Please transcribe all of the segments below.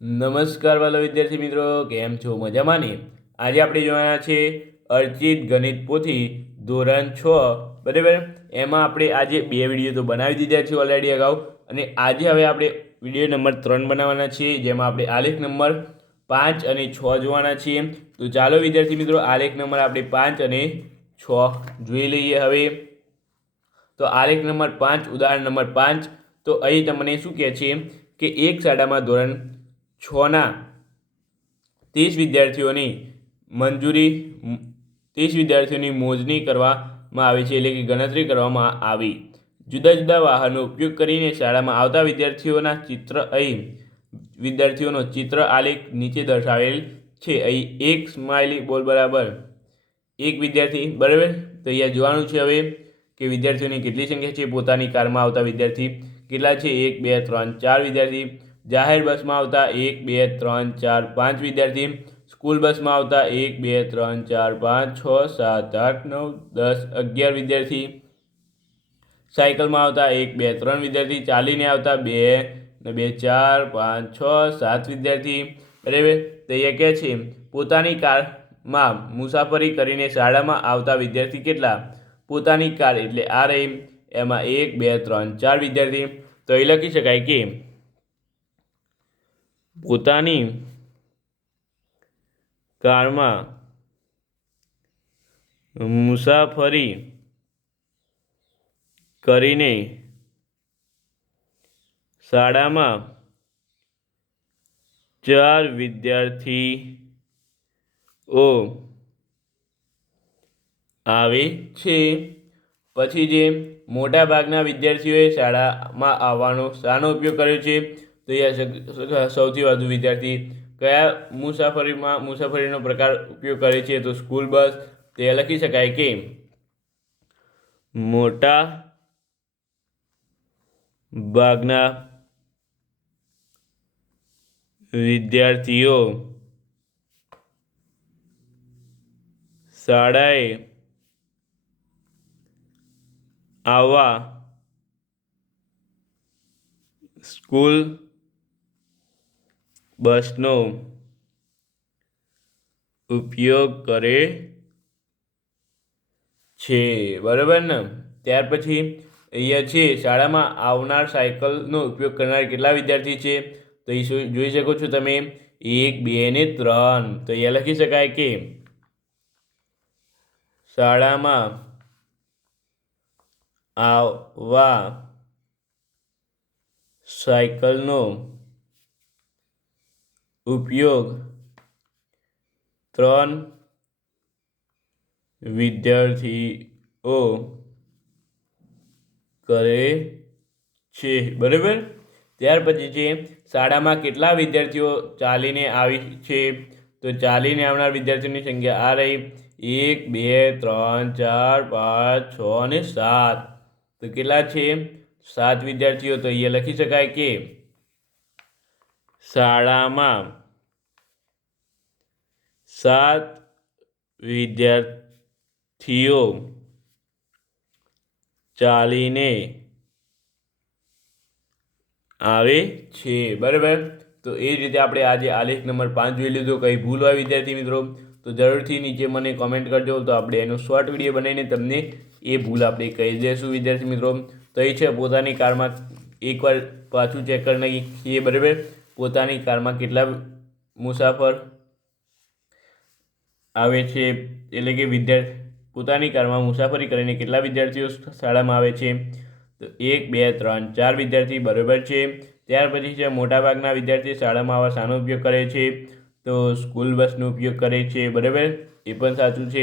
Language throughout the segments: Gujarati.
નમસ્કાર વાલા વિદ્યાર્થી મિત્રો, કેમ છો? મજામાં ને? આજે આપણે જોવાના છે અર્ચિત ગણિત પોથી ધોરણ 6, બરાબર. એમાં આપણે આજે બે વિડીયો તો બનાવી દીધા છે ઓલરેડી અગાઉ, અને આજે હવે આપણે વિડીયો નંબર 3 બનાવવાના છીએ, જેમાં આપણે આલેખ નંબર 5 અને 6 જોવાના છીએ. તો ચાલો વિદ્યાર્થી મિત્રો, આલેખ નંબર આપણે 5 અને 6 જોઈ લઈએ. હવે તો આલેખ નંબર 5, ઉદાહરણ નંબર 5. તો અહીં તમને શું કહે છે કે એક શાળામાં ધોરણ 6ના 30 વિદ્યાર્થીઓની મંજૂરી 30 વિદ્યાર્થીઓની મોજણી કરવામાં આવી છે, એટલે કે ગણતરી કરવામાં આવી. જુદા જુદા વાહનનો ઉપયોગ કરીને શાળામાં આવતા વિદ્યાર્થીઓનો ચિત્ર આલેખ નીચે દર્શાવેલ છે. અહીં એક સ્માઇલી બોલ બરાબર એક વિદ્યાર્થી, બરાબર. તો અહીંયા જોવાનું છે હવે કે વિદ્યાર્થીઓની કેટલી સંખ્યા છે. પોતાની કારમાં આવતા વિદ્યાર્થી કેટલા છે? 1 2 3 4 વિદ્યાર્થી. જાહેર બસમાં આવતા 1 2 3 4 5 વિદ્યાર્થી. સ્કૂલ બસમાં આવતા 1 2 3 4 5 6 7 8 9 10 11 વિદ્યાર્થી. સાયકલમાં આવતા 1 2 3 વિદ્યાર્થી. ચાલીને આવતા 2 2 4 5 6 7 વિદ્યાર્થી, બરાબર. તો અહીંયા કહે છે પોતાની કારમાં મુસાફરી કરીને શાળામાં આવતા વિદ્યાર્થી કેટલા? પોતાની કાર એટલે આ રહી, એમાં 1 2 3 4 વિદ્યાર્થી. તો એ લખી શકાય કે પોતાની કારમાં મુસાફરી કરીને શાળામાં 4 વિદ્યાર્થીઓ આવે છે. પછી જે મોટા ભાગના વિદ્યાર્થીઓએ શાળામાં આવવાનો શાનો ઉપયોગ કર્યો છે? તો અહીંયા સૌથી વધુ વિદ્યાર્થી કયા મુસાફરીનો પ્રકાર ઉપયોગ કરે છે? તો સ્કૂલ બસ. તે લખી શકાય કે મોટા ભાગના વિદ્યાર્થીઓ શાળાએ આવવા સ્કૂલ બસનો ઉપયોગ કરે છે, બરાબર ને? ત્યાર પછી અહીંયા છે શાળામાં આવનાર સાયકલનો ઉપયોગ કરનાર કેટલા વિદ્યાર્થી છે? તો એ જોઈ શકો છો તમે, 1 2 ને 3. તો અહીંયા લખી શકાય કે શાળામાં આવવા સાયકલનો ઉપયોગ 3 વિદ્યાર્થીઓ કરે છે, બરાબર. ત્યાર પછી છે શાળામાં કેટલા વિદ્યાર્થીઓ ચાલીને આવી છે? તો ચાલીને આવનાર વિદ્યાર્થીઓની સંખ્યા આ રહી, 1 2 3 4 5 6 અને 7. તો કેટલા છે? 7 વિદ્યાર્થીઓ. તો અહીંયા લખી શકાય કે શાળામાં 7 વિદ્યાર્થીઓ ચાલીને આવે છે, બરાબર. તો એ રીતે આપણે આજે આલેખ નંબર 5 જોઈ લીધો. કંઈ ભૂલ હોય વિદ્યાર્થી મિત્રો તો જરૂરથી નીચે મને કોમેન્ટ કરજો, તો આપણે એનો શોર્ટ વિડીયો બનાવીને તમને એ ભૂલ આપણે કહી દઈશું વિદ્યાર્થી મિત્રો. તો એ છે પોતાની કારમાં એકવાર પાછું ચેક કરી નાખીએ, બરાબર. પોતાની કારમાં કેટલા મુસાફર આવે છે, એટલે કે પોતાની કારમાં મુસાફરી કરીને કેટલા વિદ્યાર્થીઓ શાળામાં આવે છે? તો 1 2 3 4 વિદ્યાર્થી, બરાબર છે. ત્યાર પછી છે મોટાભાગના વિદ્યાર્થી શાળામાં આવવા શાનો ઉપયોગ કરે છે? તો સ્કૂલ બસનો ઉપયોગ કરે છે, બરાબર. એ પણ સાચું છે.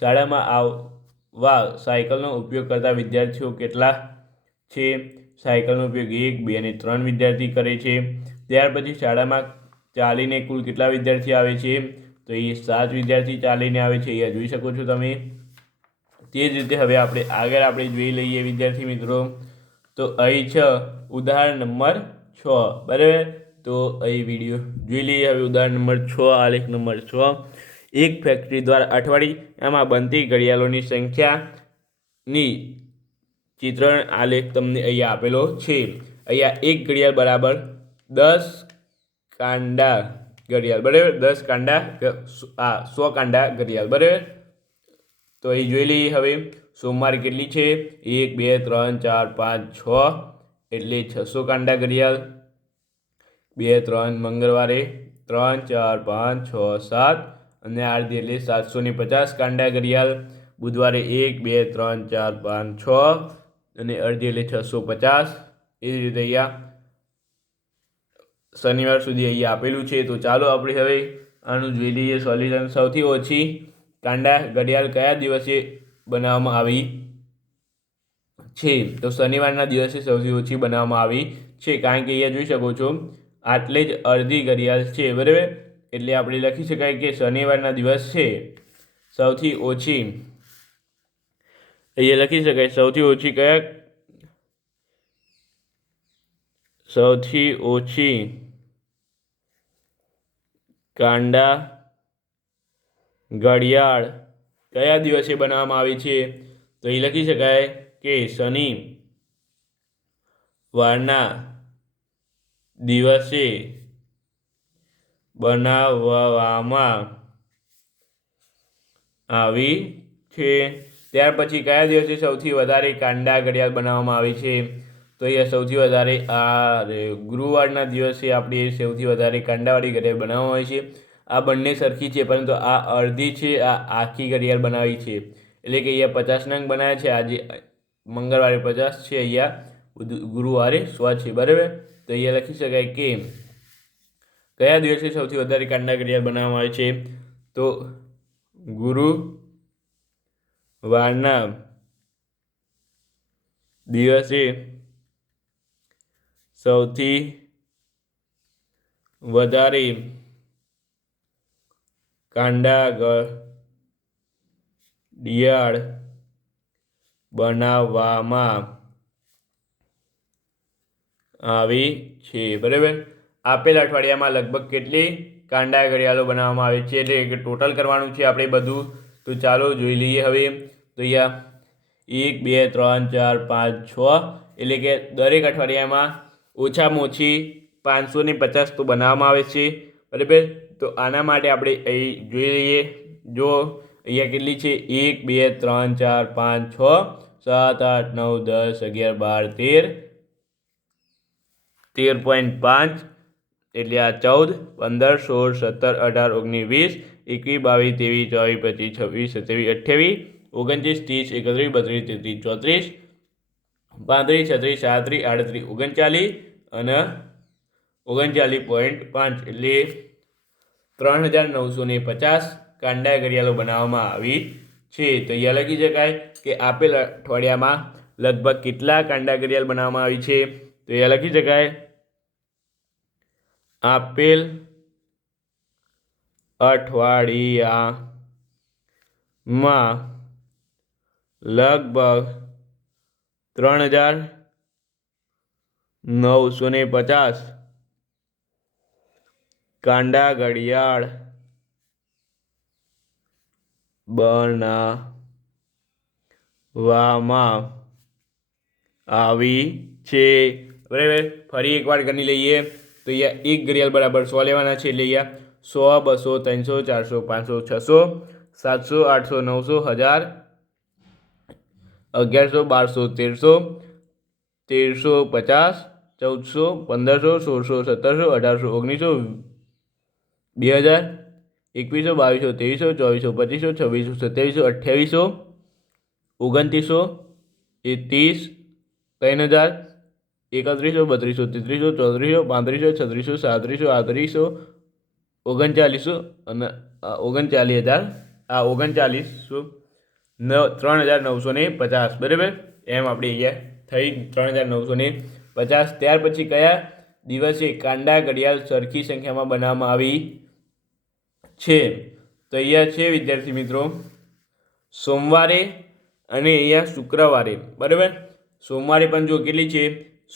શાળામાં આવવા સાયકલનો ઉપયોગ કરતા વિદ્યાર્થીઓ કેટલા છે? સાયકલનો ઉપયોગ 1 2 અને 3 વિદ્યાર્થી કરે છે. ત્યાર પછી શાળામાં ચાલીને કુલ કેટલા વિદ્યાર્થી આવે છે? તો એ 7 વિદ્યાર્થી ચાલીને આવે છે, અહીંયા જોઈ શકો છો તમે. તે જ રીતે હવે આપણે જોઈ લઈએ વિદ્યાર્થી મિત્રો. તો અહીં છે ઉદાહરણ નંબર 6, બરાબર. તો અહીં વિડીયો જોઈ લઈએ. હવે ઉદાહરણ નંબર 6, આલેખ નંબર 6. એક ફેક્ટરી દ્વારા અઠવાડિયામાં બનતી ઘડિયાળોની સંખ્યાની ચિત્રણ આલેખ તમને અહીંયા આપેલો છે. અહીંયા એક ઘડિયાળ બરાબર 10 કાંડા ઘડિયાળ, બરાબર, 10 કાંડા 100 કાંડા ઘડિયાળ, બરાબર. તો અહીં જોઈ લઈએ હવે સોમવારે કેટલી છે, 1 2 3 4 5 6 એટલે 600 કાંડા ઘડિયાળ. 2 3 મંગળવારે 3 4 5 6 7 અને આરતી એટલે 750 કાંડા ઘડિયાળ. બુધવારે 1 2 3 4 5 6 અને અડધી એટલે 650. એ જ રીતે અહીંયા શનિવાર સુધી અહીંયા આપેલું છે. તો ચાલો આપણે હવે આનું જોઈ લઈએ સોલ્યુશન. સૌથી ઓછી કાંડા ઘડિયાળ કયા દિવસે બનાવવામાં આવી છે? તો શનિવારના દિવસે સૌથી ઓછી બનાવવામાં આવી છે, કારણ કે અહીંયા જોઈ શકો છો આટલે જ અડધી ઘડિયાળ છે, બરાબર. એટલે આપણે લખી શકાય કે શનિવારના દિવસ છે સૌથી ઓછી. અહીંયા લખી શકાય સૌથી ઓછી કયા, સૌથી ઓછી કાંડા ઘડિયાળ કયા દિવસે બનાવવામાં આવી છે? તો એ લખી શકાય કે શનિવારના દિવસે બનાવવામાં આવી છે. ત્યાર પછી કયા દિવસે સૌથી વધારે કાંડા ઘડિયાળ બનાવવામાં આવી છે? તો અહીંયા સૌથી વધારે ગુરુવારના દિવસે આપણે સૌથી વધારે કાંડાવાળી ઘડિયાળ બનાવવામાં આવી છે. આ બંને સરખી છે, પરંતુ આ અડધી છે, આ આખી ઘડિયાળ બનાવી છે. એટલે કે અહીંયા 50 નંગ બનાવ્યા છે. આજે મંગળવારે 50 છે, અહીંયા ગુરુવારે 100 છે, બરાબર. તો અહીંયા લખી શકાય કે કયા દિવસે સૌથી વધારે કાંડા ઘડિયાળ બનાવવામાં આવે છે? તો ગુરુવારના દિવસે સૌથી વધારે કાંડા ઘડિયાળ બનાવવામાં આવી છે, બરાબર. આપેલ અઠવાડિયામાં લગભગ કેટલી કાંડા ઘડિયાળો બનાવવામાં આવે છે, એટલે કે ટોટલ કરવાનું છે આપણે બધું. તો ચાલો જોઈ લઈએ હવે. તો અહીંયા 1 2 3 4 5 6 એટલે કે દરેક અઠવાડિયામાં ઓછામાં ઓછી 550 તો બનાવવામાં આવે છે, બરાબર. તો આના માટે આપણે અહીં જોઈ લઈએ. જો અહીંયા કેટલી છે, 1 2 3 4 5 6 7 8 9 10 11 12 13.5 એટલે આ 14 15 16 17 18 19 20 21 22 23 24 25 27 28 29 30 31 32 33 34 35 36 37 38 અને 39.5 એટલે 3950 કાંડા ઘડિયાળો બનાવવામાં આવી છે. તો અહીંયા લખી શકાય કે આપેલ અઠવાડિયામાં લગભગ કેટલા કાંડા ઘડિયાળ બનાવવામાં આવી છે? તો અહીંયા લખી શકાય આપેલ અઠવાડિયામાં લગભગ 3950 કાંડા ઘડિયાળ બનાવવામાં આવી છે, બરાબર. ફરી એકવાર ગણી લઈએ. તો અહીંયા એક ઘડિયાળ બરાબર 100 લેવાના છે, એટલે અહીંયા 100 200 300 400 500 600 700 800 900 1000 1100 1200 1350 1400 1500 1600 1700 1800 2000 2100 2200 2300 2400 2500 2700 2900 3000 3100 3200 3300 3400 3500 3600 3800 3900 અને 39950, બરાબર. એમ આપણે અહીંયા થઈ 3950. ત્યાર પછી કયા દિવસે કાંડા ઘડિયાળ સરખી સંખ્યામાં બનાવવામાં આવી છે? તો અહીંયા છે વિદ્યાર્થી મિત્રો સોમવારે અને અહીંયા શુક્રવારે, બરાબર. સોમવારે પણ જો કેટલી છે,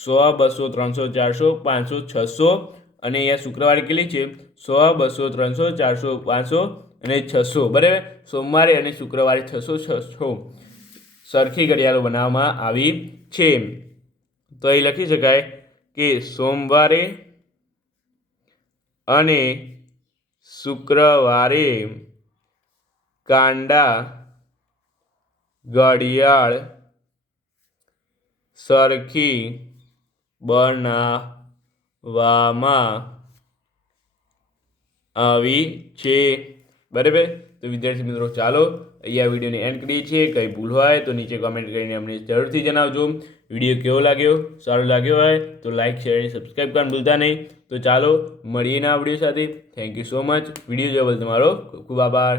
100 200 300 400 500 600 અને અહીંયા શુક્રવારે કેટલી છે, 100 200 300 400 500 અને 600, બરાબર. સોમવારે અને શુક્રવારે 600 સરખી ઘડિયાળો બનાવવામાં આવી છે. તો અહીં લખી શકાય કે સોમવારે અને શુક્રવારે કાંડા ઘડિયાળ સરખી બનાવવામાં આવી છે. બરાબર. તો વિદ્યાર્થી મિત્રો, ચાલો અહીંયા વિડીયોને એન્ડ કરીએ છીએ. કંઈ ભૂલ હોય તો નીચે કમેન્ટ કરીને અમને જરૂરથી જણાવજો. વિડીયો કેવો લાગ્યો? સારો લાગ્યો હોય તો લાઇક, શેર અને સબસ્ક્રાઈબ કરવાનું ભૂલતા નહીં. તો ચાલો મળીએ ના વિડીયો સાથે. Thank you so much. Video જોવા બદલ તમારો ખૂબ ખૂબ આભાર.